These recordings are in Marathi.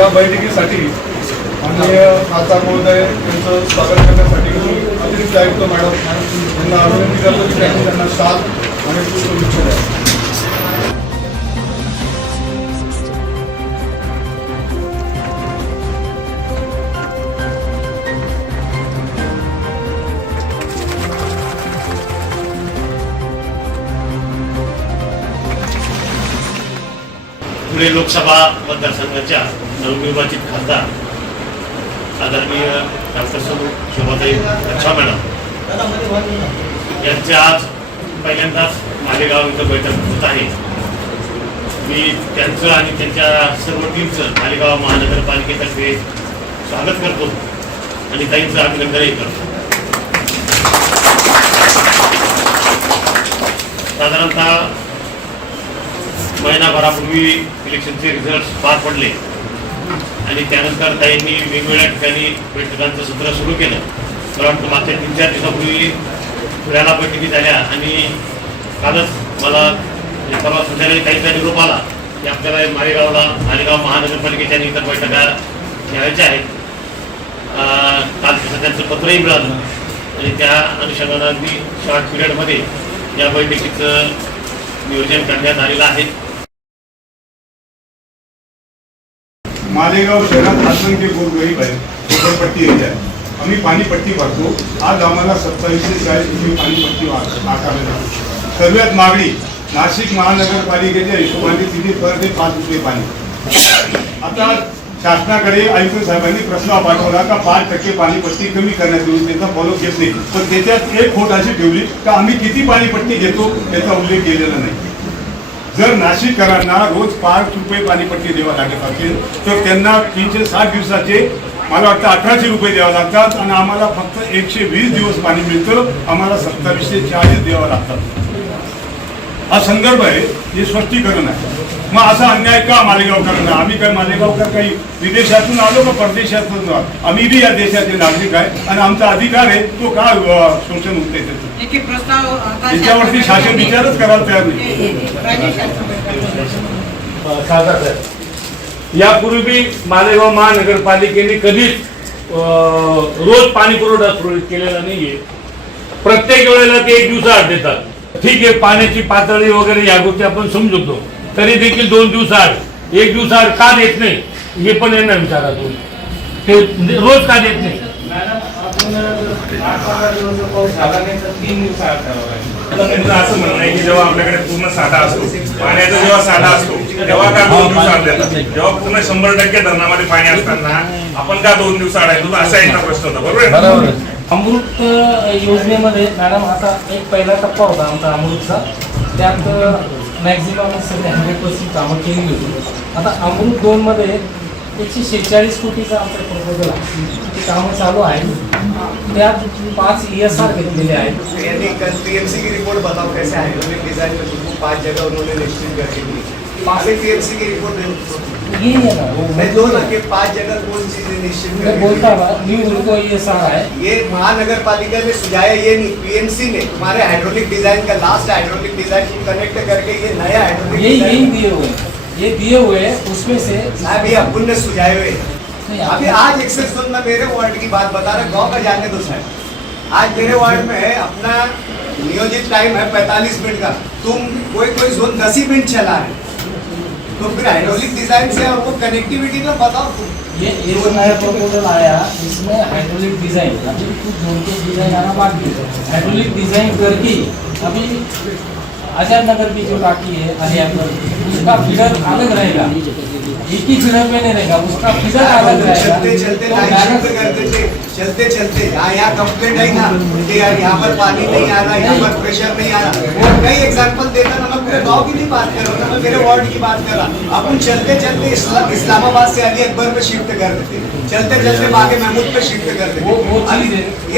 या बैठकीसाठी माननीय खासदार महोदय यांचं स्वागत करण्यासाठी मी अतिरिक्त आयुक्त मॅडम यांना अभिनंदन करतो की त्यांनी त्यांना साथ आणि शुभेच्छा द्या To लोकसभा मतदारसंघाच्या नवनिर्वाचित खासदार आदरणीय डॉक्टर स्वरूप शोभाताई अच्छा मॅडम. यांचे आज पहिल्यांदाच मालेगाव इथं बैठक होत आहे. मी त्यांचं आणि त्यांच्या सर्व टीमचं मालेगाव महानगरपालिकेतर्फे स्वागत करतो आणि ताईंचं अभिनंदनही करतो. साधारणतः महिनाभरापूर्वी इलेक्शनचे रिझल्ट पार पडले. आणि त्यानंतर ताईंनी वेगवेगळ्या ठिकाणी बैठकांचं सत्र सुरू केलं. मला वाटतं मागच्या तीन चार दिवसापूर्वी फिरायला बैठकी झाल्या आणि कालच मला म्हणजे परवा संध्याकाळी काहीचा निरोप आला की आपल्याला मालेगावला मालेगाव महानगरपालिकेच्या आणि इतर बैठका घ्यायच्या आहेत. काल त्यांचं पत्रही मिळालं. आणि त्या अनुषंगानं अगदी शॉर्ट पिरियडमध्ये या बैठकीचं नियोजन करण्यात आलेलं आहे. मालेगाव शहरात असंख्य गोरगरीब आहेत झोपडपट्टी येत. आहे आम्ही पाणीपट्टी भरतो. आज आम्हाला सत्तावीसशे चाळीस रुपये पाणीपट्टी आकारली जातो सर्वात मागणी नाशिक महानगरपालिकेच्या हिशोबाने तिथे पर ते पाच रुपये पाणी. आता शासनाकडे आयुक्त साहेबांनी प्रस्ताव पाठवला का पाच टक्के पाणीपट्टी कमी करण्यात येऊन त्याचा फॉलो घेत नाही. पण त्याच्यात एक खोट अशी ठेवली का आम्ही किती पाणीपट्टी घेतो त्याचा उल्लेख केलेला नाही. जर नाशिककरांना रोज पाच रुपये पाणीपट्टी द्यावं लागत असेल तर त्यांना तीनशे साठ दिवसाचे मला वाटतं अठराशे रुपये द्यावं लागतात आणि आम्हाला फक्त एकशे वीस दिवस पाणी मिळतं आम्हाला सत्तावीसशे चाळीस द्यावं लागतात. हा संदर्भ आहे हे स्पष्टीकरण आहे. मग असा अन्याय का मालेगावकरांना? आम्ही काय मालेगावकर काही विदेशातून आलो का परदेशातून आलो? आम्ही बी या देशाचे नागरिक आहे आणि आमचा अधिकार आहे तो का शोषण होते त्याचं? एक एक प्रस्ताव आता याच्यावरती शासन विचारच करायला तयार नाही. यापूर्वी मालेगाव महानगरपालिकेने कधीच रोज पाणी पुरवठा सुरळीत केलेला नाहीये. प्रत्येक वेळेला ते एक दिवसाआड देतात. ठीक आहे पाण्याची पातळी वगैरे या गोष्टी आपण समजतो तरी देखील दोन दिवसाआड एक दिवसाआड का देत नाही? हे पण यांना विचारा तुम्ही ते रोज का देत नाही? असं म्हणणं आहे की जेव्हा आपल्याकडे पूर्ण साठा असतो पाण्याचा जेव्हा साठा असतो तेव्हा का दोन दिवसाआड देतात? जेव्हा पूर्ण शंभर टक्के धरणामध्ये पाणी असताना आपण का दोन दिवसाआड आहे? तुझा असा एकदा प्रश्न होता. बरोबर आहे ना? अमृत योजनेमध्ये मॅडम आता एक पहिला टप्पा होता आमचा अमृतचा. त्यात मॅक्झिमम सगळे हंड्रेड पर्सेंट कामं केली होती. आता अमृत दोनमध्ये एकशे शेहेचाळीस कोटीचा आमचा प्रपोजल आहे. ते कामं चालू आहे त्यात पाच ई एस आर घेतलेले आहेत. यानी कल पीएमसी की रिपोर्ट बताओ कैसे आहे. डिझाईन डिजाइन में उन्होंने निश्चित करके पीएमसी की रिपोर्ट यही है ना। मैं दो ना कि पाँच जगह कौन चीज़ें निश्चित मैं बोलता था न्यू उनको ये सारा है। ये महानगर पालिका ने सुझाया ये नहीं पीएमसी ने तुम्हारे हाइड्रोलिक डिज़ाइन का लास्ट हाइड्रोलिक डिज़ाइन को कनेक्ट करके ये नया हाइड्रोलिक यही यही दिए हुए ये दिए हुए उसमें से ना भी अपुन ने सुझाए हुए अभी आज एक्सेस जोन में मेरे वार्ड की बात बता रहे गाँव का जाने दो साहब। आज मेरे वार्ड में है अपना नियोजित टाइम है 45 मिनट का। तुम कोई कोई जोन 10 ही मिनट चला है। तो फिर हाइड्रोलिक डिज़ाइन से और कनेक्टिविटी का बताओ ये ये जो नया प्रपोजल आया इसमें हाइड्रोलिक डिज़ाइन अभी कुछ डिज़ाइन आना बाकी है। हाइड्रोलिक डिज़ाइन करके अभी आज़ाद नगर की जो टाकी है हरियाणा उसका फिगर अलग रहेगा। एक ही फिगर में नहीं रहेगा उसका फिगर अलग रहेगा। चलते चलते चलते चलते। यहाँ यहाँ कंप्लेंट आई ना। कि यार यहाँ पर पानी नहीं आ रहा यहाँ पर प्रेशर नहीं आ रहा। वो कई एग्जांपल देता ना मैं पूरे गाँव की नहीं बात कर रहा हूँ मैं मेरे वार्ड की बात कर रहा अपन चलते चलते इस्ला- इस्लामाबाद से अली अकबर पे शिफ्ट कर देते। चलते चलते बागे महमूद पे शिफ्ट कर देते। वो वो अभी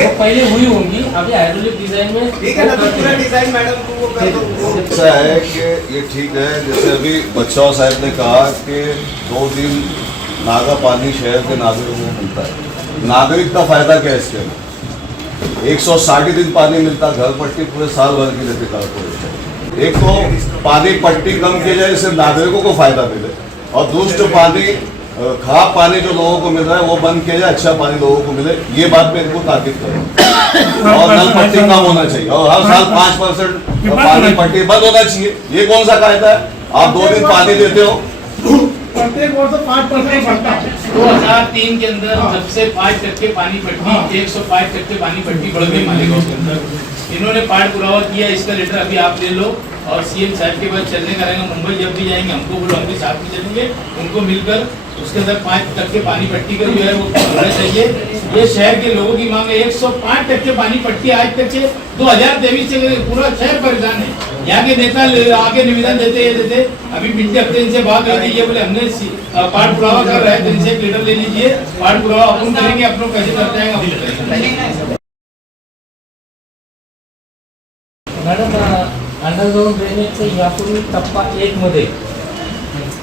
ये पहले हुई होंगी अभी हाइड्रोलिक डिज़ाइन में ठीक है ना तो पूरा डिज़ाइन मैडम को वो कर दो। ऐसा है कि ये ठीक है जैसे अभी बच्चाओ साहब ने कहा कि दो दिन नागा पानी शहर के नागरिकों को मिलता है। नागरिक का फ़ायदा क्या है इसके अंदर? एक सौ साठ दिन पानी मिलता घर पट्टी पूरे साल भर की रहती कारपोरेशन एक तो पानी पट्टी कम की जाए इससे नागरिकों को फ़ायदा मिले। और दूसरा पानी खराब पानी जो लोगों को मिल रहा है वो बंद किया जाए अच्छा पानी लोगों को मिले। ये बात मैं इनको ताकीद करूँ और नल पट्टी कम होना चाहिए। और हर साल पाँच परसेंट पानी पट्टी बंद होना चाहिए। ये कौन सा कायदा है? आप दो दिन पानी देते हो। प्रत्येक वर्ष पाँच परसेंट बढ़ता है। दो हज़ार तीन के अंदर जब से पाँच टक्के पानी पट्टी एक सौ पाँच टक्के पानी पट्टी बढ़ गई मालेगांव के अंदर। इन्होंने पाठ पुरावा किया इसका लेटर अभी आप ले लो। और सीएम साहब के बाद चलने का रहेगा मुंबई जब भी जाएँगे हमको बोलो हम भी साथ में चलेंगे। उनको मिलकर उसके अंदर पाँच टक्के पानी पट्टी का जो है वो होना चाहिए। ये शहर के लोगों की मांग है एक सौ पाँच टक्के पानी पट्टी आज तक से दो हज़ार तेईस से पूरा शहर परेशान है। यहाँ के नेता आगे निवेदन देते ये देते। अभी पिछले हफ्ते इनसे बात हुई थी ये बोले हमने पाठ पुरावा कर रहे हैं तो इनसे एक लेटर ले लीजिए। पाठ पुरावा अपन करेंगे अपनों कैसे करते हैं हम करेंगे मॅडम अंडरग्राऊंड ड्रेनेजचं यापूर्वी टप्पा एक मध्ये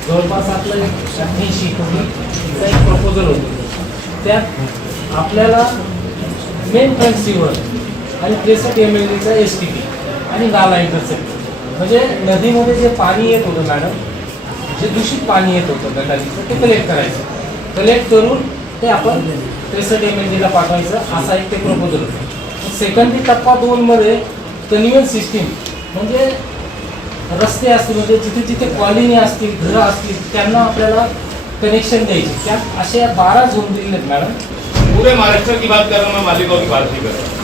जवळपास आपलं शहाऐंशी कोटी तिचा एक प्रपोजल होतं. त्यात आपल्याला मेन फ्रंट सिवर आणि त्रेसष्ट एम एल एचा एस टी पी आणि नाला इंटरसेप्ट म्हणजे नदीमध्ये जे पाणी येत होतं मॅडम जे दूषित पाणी येत होतं गटारीचं ते कलेक्ट करायचं. कलेक्ट करून ते आपण त्रेसष्ट एम एल जीला पाठवायचं असा एक ते प्रपोजल होतं. सेकंडरी टप्पा दोनमध्ये कन्व्हियन सिस्टीम म्हणजे रस्ते असतील म्हणजे जिथे जिथे कॉलनी असतील घरं असतील त्यांना आपल्याला कनेक्शन द्यायचे. त्या असे बारा झोन दिले आहेत मॅडम पुरे महाराष्ट्र की बात कर रहा की बात नहीं कर.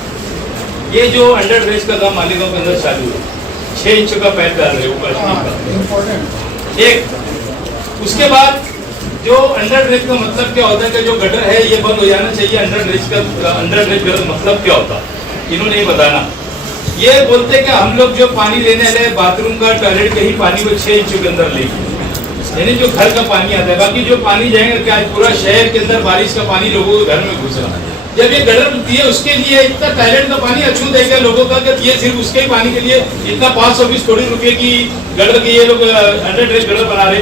ये जो अंडर ड्रेस का काम मालेगांव के अंदर चालू है छह इंच का पैर डाल रहे ऊपर एक उसके बाद जो अंडर ड्रेस का मतलब क्या होता है कि जो गटर है ये बंद हो जाना चाहिए। अंडर ड्रेस का अंडर ड्रेस का मतलब क्या होता? है इन्होंने ये बताना। ये बोलते कि हम लोग जो पानी लेने वाले बाथरूम का टॉयलेट के ही पानी को छह इंच के अंदर लेंगे यानी जो घर का पानी आता है बाकी जो पानी जाएगा क्या पूरा शहर के अंदर बारिश का पानी लोगों के घर में घुस रहा है? जब ये गटर दिए उसके लिए इतना टैलेंट का पानी है क्या लोगों का ये सिर्फ़ उसके ही पानी के लिए इतना पाँच सौ बीस करोड़ रुपए की गटर की ये लोग अंडर ड्रेस बना रहे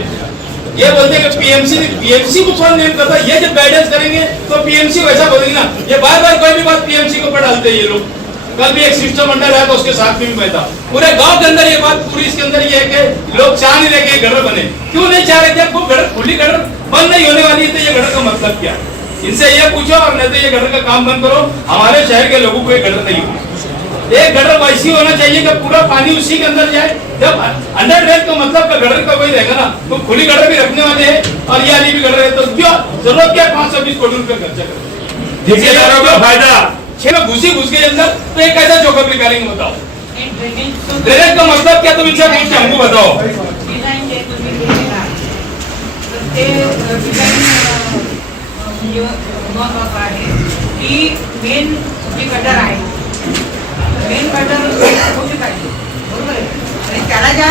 ये बोलते हैं कि पीएमसी पीएमसी को कौन नेम करता ये जब गाइडेंस करेंगे तो पीएमसी वैसा बोलेगी ना, ये बार बार कोई भी बात पीएमसी के ऊपर डालते हैं ये लोग। कल भी एक सिस्टम मंडल है तो उसके साथ में भी मैं था। पूरे गाँव के अंदर ये बात, पूरी इसके अंदर ये है कि लोग चाह नहीं रहे कि बने। क्यों नहीं चाह रहे थे खुली गटर बंद नहीं होने वाली है तो ये गटर का मतलब क्या? है इनसे ये पूछो और नहीं तो ये गटर का काम बंद करो। हमारे शहर के लोगों को ये गटर नहीं हो एक गटर वैसी होना चाहिए कि पूरा पानी उसी के अंदर जाए। जब अंडर ड्रेन का मतलब का गटर का वही रहेगा ना। तो खुली गटर भी रखने वाले हैं और ये वाली भी गटर है तो क्यों? ज़रूरत क्या पाँच सौ बीस करोड़ रुपए खर्चा करो। ठेकेदारों का फ़ायदा। छह घुसी घुस के अंदर तो ये कैसा चौकअप निकालेंगे बताओ। ड्रेनेज का मतलब क्या? तुम इनसे पूछ के हमको बताओ। म्हणजे महत्वाचं आहे की मेन जी गटर आहे. मेन गटर होती पाहिजे? बरोबर आहे? आणि त्याला ज्या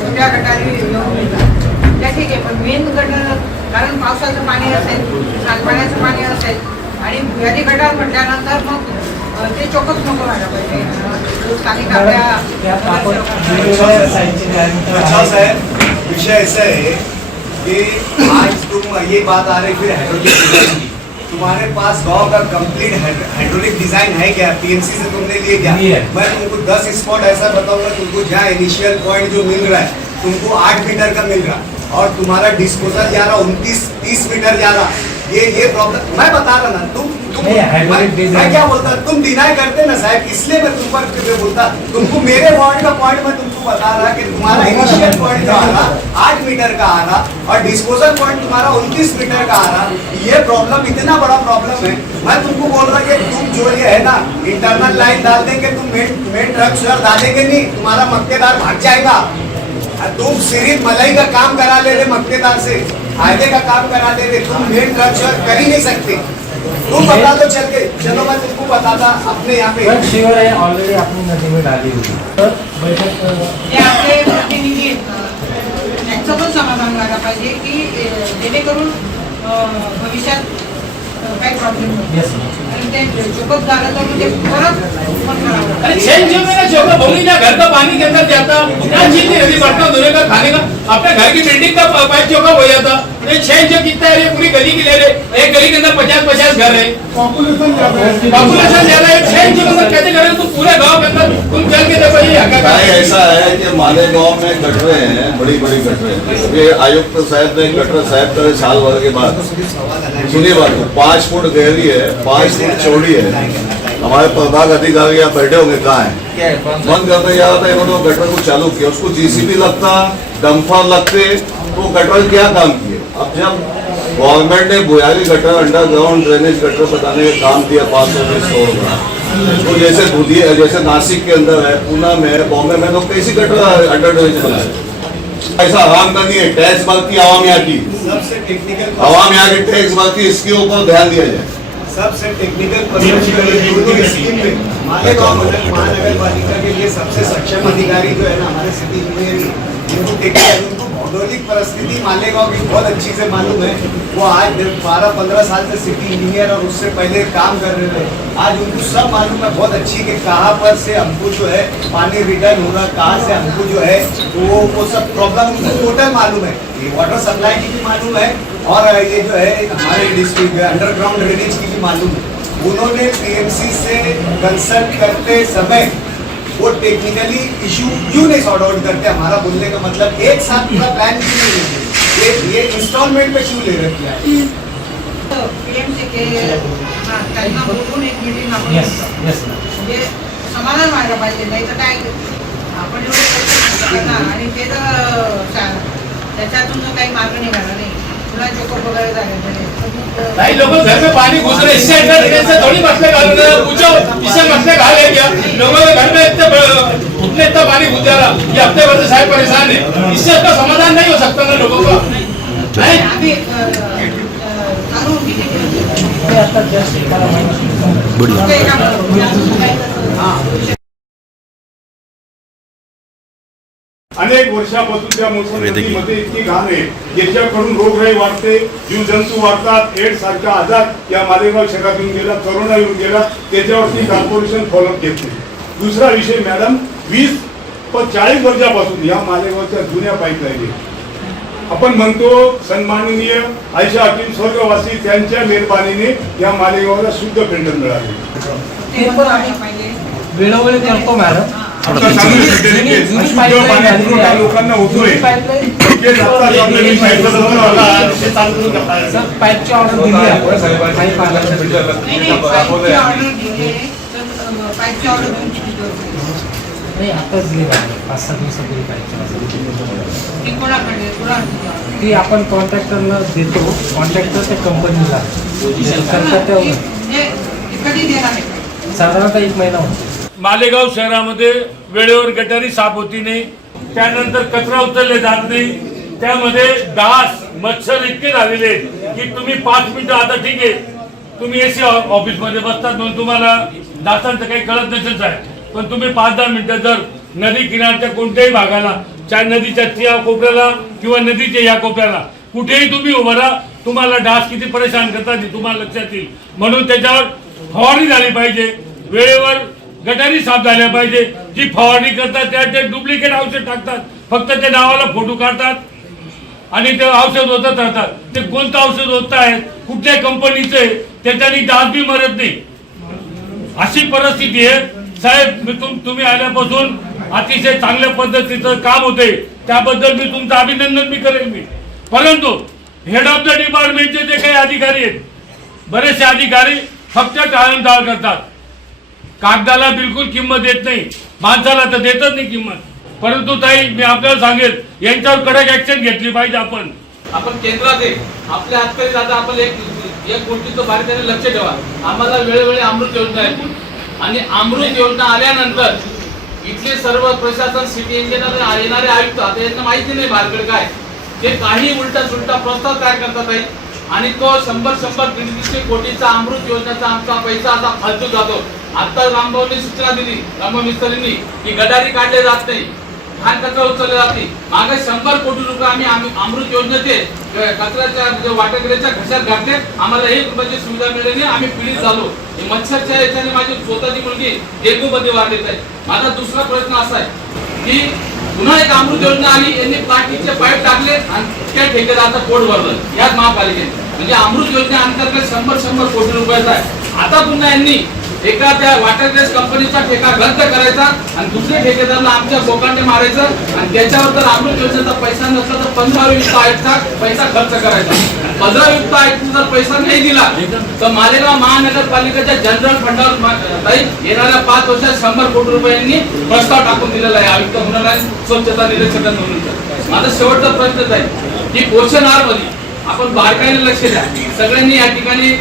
छोट्या गटारी येऊन मिळतात. त्या ठीक आहे पण मेन गटर कारण पावसाचं पाणी असेल सांडपाण्याचं पाणी असेल आणि भुयारी गटार म्हटल्यानंतर मग ते चोकच नको व्हायला पाहिजे. स्थानिक आपल्या विषय ऐसा है कि आज तुम ये बात आ रही फिर हाइड्रोलिक डिज़ाइन की। तुम्हारे पास गाँव का कंप्लीट हाइड्रोलिक डिज़ाइन है क्या? पीएमसी से तुमने लिए क्या? है। मैं तुमको 10 स्पॉट ऐसा बताऊँगा तुमको जहाँ इनिशियल पॉइंट जो मिल रहा है तुमको आठ मीटर का मिल रहा। और तुम्हारा डिस्पोजल जा रहा उनतीस तीस मीटर जा रहा। ये ये प्रॉब्लम मैं बता रहा ना तुम तुम मैं, मैं क्या बोलता तुम डिनाई करते ना साहब इसलिए मैं तुम पर फिर बोलता तुमको मेरे वार्ड का पॉइंट मैं तुमको बता रहा कि तुम्हारा इनिशियल पॉइंट जो आ रहा आठ मीटर का आ रहा और डिस्पोजल पॉइंट तुम्हारा उनतीस मीटर का आ रहा ये प्रॉब्लम इतना बड़ा प्रॉब्लम है। मैं तुमको बोल रहा कि तुम जो ये है ना इंटरनल लाइन डाल देंगे तुम मेन मेन ट्रक डालेंगे नहीं तुम्हारा मक्केदार भाग जाएगा। तुम सिर्फ़ मलाई का काम करा ले रहे मक्केदार से। फायदे का काम करा ले रहे तुम मेन ट्रक सर कर ही नहीं सकते। तुम बता दो चल के चलो मैं तुमको बताता अपने यहाँ पे। पण शिवर आहे ऑलरेडी आपण नदी में डाली होती तर बैठक अ, जे आपले प्रतिनिधी आहेत अं, त्यांचं पण समाधान व्हायला पाहिजे की अं, जेणेकरून अं, भविष्यात अं, काही प्रॉब्लेम. अरे छह में ना भूमि ना घर का पानी के अंदर जाता क्या चीज नहीं रहती बर्तन धोने का खाने का? अपने घर की बिल्डिंग का पाइप चौका हो जाता छह इंच कितना है पूरी गली की ले रहे एक गली के अंदर पचास पचास घर है। है। पॉपुलेशन ज़्यादा है। छह इंच अंदर कैसे करें तुम पूरे गाँव के अंदर तुम चल के देखो ये ऐसा है कि में गटरे हैं बड़ी बड़ी गटरे हैं। ये आयुक्त साहब ने गटर साहब करे साल भर के बाद सुनिए बात पाँच फुट गहरी है पाँच फुट चौड़ी है। हमारे प्रभाग अधिकारी यहाँ बैठे होंगे कहाँ है? बंद करने जा रहा था इन्होंने गटर को चालू किया। उसको जीसीबी लगता डम्फर लगते तो गटर क्या काम किए अब जब गवर्नमेंट ने बुयारी गटर अंडरग्राउंड ड्रेनेज गटर बताने का काम दिया पाँच सौ बीस करोड़ का तो जैसे धुलिया जैसे नासिक के अंदर है पूना में है बॉम्बे में लोग कैसी गटर अंडर ड्रेनेज बनाए ऐसा आराम का नहीं है टैक्स भरती आवाम यहाँ की। सबसे टेक्निकल आवाम यहाँ की टैक्स भरती इसके ऊपर ध्यान दिया जाए। सबसे टेक्निकल स्कीम में मालेगांव महानगर पालिका के लिए सबसे सक्षम अधिकारी जो है ना हमारे सिटी इंजीनियर भौगोलिक परिस्थिति मालेगांव की बहुत अच्छी से मालूम है। वो आज बारह, पंद्रह साल से सिटी इंजीनियर और उससे पहले काम कर रहे थे। आज उनको सब मालूम है, बहुत अच्छी कि कहाँ पर से हमको जो है पानी रिटर्न होगा, कहाँ से हमको जो है वो वो सब प्रॉब्लम उनको टोटल मालूम है। ये वाटर सप्लाई की भी मालूम है और ये जो है हमारे डिस्ट्रिक्ट अंडरग्राउंड ड्रेनेज की भी मालूम है। उन्होंने पीएमसी से कंसल्ट करते समय वो टेक्निकली इशू क्यों नहीं सॉर्ट आउट करते? हमारा बोलने का मतलब एक साथ पूरा प्लान क्यों नहीं लेते? ये ये इंस्टॉलमेंट पे क्यों ले रखी है हा, म्हणजे समाधान व्हायला पाहिजे नाही तर काय? आपण एवढे आणि ते चा- त्याच्यातून काही मार्ग निघाला भाई लोगों घर में पानी घुस रहे इससे अंदर से थोड़ी मसले घाल रहे हैं पूछो इससे मसले घाल है क्या? लोगों के घर में इतने ब- इतने पानी घुस जा रहा ये हफ़्ते भर से साहब परेशान है। इससे उसका समाधान नहीं हो सकता ना लोगों का। नाही, अनेक वर्षापासून त्या मुसळमध्ये इतकी घाण आहे ज्याच्याकडून रोगराई वाढते जीवजंतू वाढतात एड्स सारखा आजार या मालेगाव शहरात येऊन गेला करोना येऊन गेला त्याच्यावरती कॉर्पोरेशन फॉलोअप घेत नाही. दुसरा विषय मॅडम वीस प चाळीस वर्षापासून या मालेगावच्या जुन्या पाईपलाईन आहे. आपण म्हणतो सन्माननीय आयशा हकीम स्वर्गवासी त्यांच्या मेहरबानीने या मालेगावला शुद्ध टेंडर मिळाले. वेळोवेळी करतो मॅडम लोकांना होतोय. हे पाईपची ऑर्डर दिली नाही आताच दिली पाच सहा दिवसापूर्वी पाईपची ती आपण कॉन्ट्रॅक्टरला देतो. कॉन्ट्रॅक्टर त्या कंपनीला. सरकार साधारणतः एक महिना होतो. मालेगाव शहरामध्ये वेळेवर गटारी साफ होती नाही त्यानंतर कचरा उचलले जात नाही. त्यामध्ये डास मच्छर इतके झालेले आहेत की तुम्ही पाच मिनिटं आता ठीक आहे तुम्ही एसी ऑफिसमध्ये बसतात म्हणून तुम्हाला डासांचं काही कळत नसेल आहे पण तुम्ही पाच दहा मिनिटं जर नदी किनारच्या कोणत्याही भागाला चाहे नदीच्या त्या कोपऱ्याला किंवा नदीच्या या कोपऱ्याला कुठेही तुम्ही उभं राहा तुम्हाला डास किती परेशान करतात तुम्हाला लक्षात येईल. म्हणून त्याच्यावर फवारणी झाली पाहिजे. वेळेवर गटारी साफ झाल्या पाहिजे. जी फवारणी करतात त्या ते डुप्लिकेट औषध टाकतात. फक्त ते नावाला फोटो काढतात आणि ते औषध होतच राहतात. ते कोणतं औषध होत आहे कुठल्या कंपनीचं आहे? त्याच्यानी दात बी मरत नाही. अशी परिस्थिती आहे. साहेब मी तुम तुम्ही आल्यापासून अतिशय चांगल्या पद्धतीचं काम होते त्याबद्दल मी तुमचं अभिनंदन मी करेल मी. परंतु हेड ऑफ द डिपार्टमेंटचे जे काही अधिकारी आहेत बरेचसे अधिकारी फक्त टाळणटाळ करतात. कागदाला बिलकुल किंमत देत नाही. माणसाला तर देतच नाही किंमत. परंतु ताई मी आपल्याला सांगेल यांच्यावर कडक ऍक्शन घेतली पाहिजे आपण. आपण केंद्रात आहे. आपल्या हातकरी आता आपण एक एक गोष्टीचं भारताने लक्ष ठेवा. आम्हाला वेळोवेळी अमृत योजना आहे आणि अमृत योजना आल्यानंतर इथले सर्व प्रशासन सिटी इंजिनियर येणारे आयुक्त आता यांना माहिती नाही भारकडे काय. ते काही उलटा सुलटा प्रस्ताव तयार करतात आहे आणि तो शंभर शंभर दीडशे कोटीचा अमृत योजनेचा आमचा पैसा आता फालतू जातो. आता रामभाऊने सूचना दिली रामभाऊ मिस्त्रींनी की गटारी काढले जात नाही घाण कचरा उचलले जाते मागे शंभर कोटी रुपये आम्ही आम्ही अमृत योजनेचे कचऱ्याच्या म्हणजे घशात घातले आम्हाला एक रुपयाची सुविधा मिळाली नाही आम्ही पीडित झालो. मच्छरच्या याच्याने माझी स्वतःची मुलगी डेंगूमध्ये वाढलेत आहे. माझा दुसरा प्रश्न असा आहे की पुन्हा एक अमृत योजना आली यांनी प्लास्टिकचे पाईप टाकले आणि त्या ठेकेदाराचं पोट भरलं. याच महापालिकेने. म्हणजे अमृत योजनेअंतर्गत शंभर शंभर कोटी रुपयाचा आहे. आता पुन्हा यांनी एका त्या वॉटर ग्रेस कंपनीचा ठेका रद्द करायचा आणि दुसऱ्या ठेकेदाराला आमच्या लोकांनी मारायचं आणि त्याच्यावर तर योजनेचा पैसा नसला तर पंधरा युक्त आयुक्तचा पैसा खर्च करायचा. पंधरा युक्त आयुक्त जर पैसा नाही दिला तर मालेगाव महानगरपालिकेच्या जनरल फंडावर येणाऱ्या पाच वर्षात शंभर कोटी रुपयांनी प्रस्ताव टाकून दिलेला आहे. आयुक्त होणार आहे स्वच्छता निरीक्षक म्हणून. माझा शेवटचा प्रश्नच आहे की पोषण आहारमध्ये आपण बारकाईने लक्ष द्या. सगळ्यांनी या ठिकाणी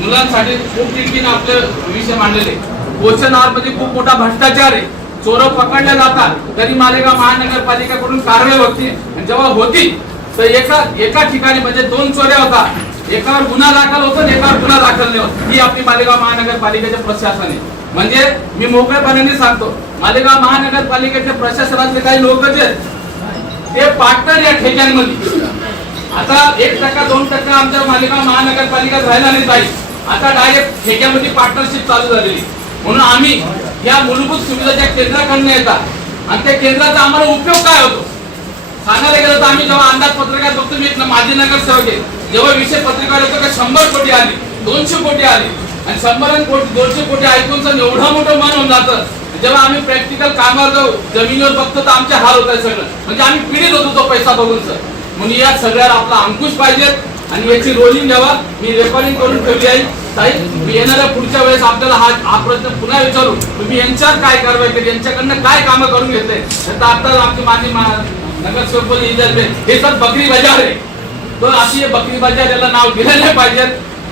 मुलांसाठी खूप ठिकाणी आपले विषय मांडलेले पोषणमध्ये खूप मोठा भ्रष्टाचार आहे. चोर पकडल्या जातात. तरी मालेगाव महानगरपालिकेकडून कारवाई होती. जेव्हा होती तर एका एका ठिकाणी म्हणजे दोन चोऱ्या होता. एकावर गुन्हा दाखल होतो एकावर गुन्हा दाखल नाही होत. ही आपली मालेगाव महानगरपालिकेचे प्रशासन आहे. म्हणजे मी मोकळेपणाने सांगतो मालेगाव महानगरपालिकेच्या प्रशासनातले काही लोक जे आहेत, ते पार्टनर या ठेक्यांमध्ये आता एक टक्का दोन टक्का आमच्या मालेगाव महानगरपालिका झाला नाही पाहिजे आता डायरेक्ट ठेक्यामध्ये पार्टनरशिप चालू झालेली. म्हणून आम्ही या मूलभूत सुविधा ज्या केंद्राकडनं येतात आणि त्या केंद्राचा आम्हाला उपयोग काय होतो? सांगायला गेलं तर आम्ही जेव्हा अंदाजपत्रकात बघतो मी एक माजी नगरसेवक आहे. जेव्हा विषय पत्रकार येतो का शंभर कोटी आली दोनशे कोटी आली आणि शंभर कोटी दोनशे कोटी ऐकून जर एवढं मोठं मन होऊन जातं. जेव्हा आम्ही प्रॅक्टिकल कामावर जाऊ जमिनीवर बघतो तर आमचे हाल होत आहे सगळं. म्हणजे आम्ही पीडित होतो तो पैसा बघून सर. म्हणून या सगळ्याला आपला अंकुश पाहिजे. आणि याची रोलिंग घ्यावा मी रेकॉर्डिंग करून ठेवली आहे साहेब मी येणाऱ्या पुढच्या वेळेस आपल्याला हा हा प्रश्न पुन्हा विचारू. तुम्ही यांच्यावर काय कारवाई केली यांच्याकडनं काय कामं करून घेतले? तर आता आमची माझी नगरसेवक बोलली, हे सर बकरी बाजार आहे. तर अशी बकरी बाजार याला नाव दिलं नाही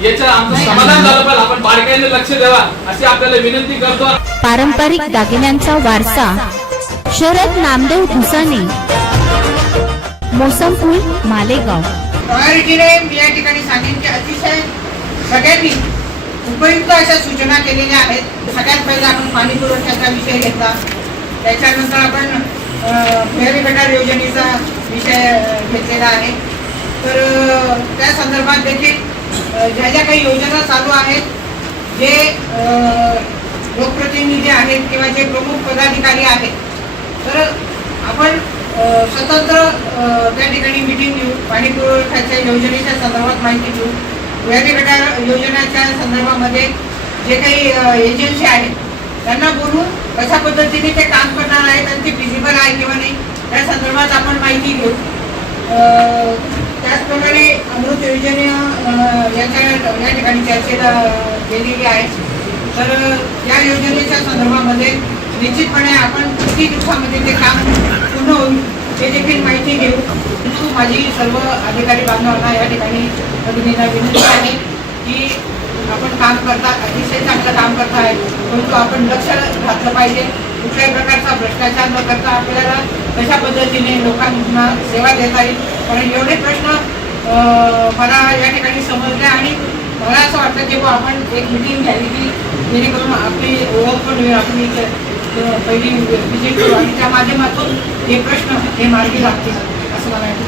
याच्या समाधान झालं आपण लक्ष द्यावा अशी आपल्याला विनंती करतो. पारंपरिक दागिन्यांचा वारसा. शरद नामदेव भुसाने मोसमपूर मालेगाव. प्रायोरिटीने मी या ठिकाणी सांगेन की अतिशय सगळ्यांनी उपयुक्त अशा सूचना केलेल्या आहेत. सगळ्यात पहिला आपण पाणी पुरवठ्याचा विषय घेतला. त्याच्यानंतर आपण फेरी गटार योजनेचा विषय घेतलेला आहे. तर त्या संदर्भात देखील ज्या ज्या काही योजना चालू आहेत जे लोकप्रतिनिधी आहेत किंवा जे प्रमुख पदाधिकारी आहेत तर आपण स्वतंत्र त्या ठिकाणी मिटिंग घेऊ पाणी पुरवठ्याच्या योजनेच्या संदर्भात माहिती घेऊ. व्याधी गटार योजनेच्या संदर्भामध्ये जे काही एजन्सी आहेत त्यांना बोलून कशा पद्धतीने ते काम करणार आहेत आणि ते फिजिबल आहे किंवा नाही त्या संदर्भात आपण माहिती घेऊ. त्याचप्रमाणे अमृत योजने याच्या या ठिकाणी चर्चेला गेलेली आहे तर या योजनेच्या संदर्भामध्ये निश्चितपणे आपण किती दिवसामध्ये ते काम पूर्ण होईल हे देखील माहिती घेऊ. परंतु माझी सर्व अधिकारी बांधवांना या ठिकाणी भगिनींना विनंती आहे की आपण काम करता अतिशय चांगलं काम करताय. आहे परंतु आपण लक्ष घातलं पाहिजे. कुठल्याही प्रकारचा भ्रष्टाचार न करता आपल्याला कशा पद्धतीने लोकांना सेवा देता येईल? कारण एवढे प्रश्न मला या ठिकाणी समजले आणि मला असं वाटतं की आपण एक मिटिंग घ्यावी की जेणेकरून आपली ओळख पण होईल आपली पहिली विजिट करू आणि त्या माध्यमातून हे प्रश्न हे मार्गी लागतील असं मला वाटतं.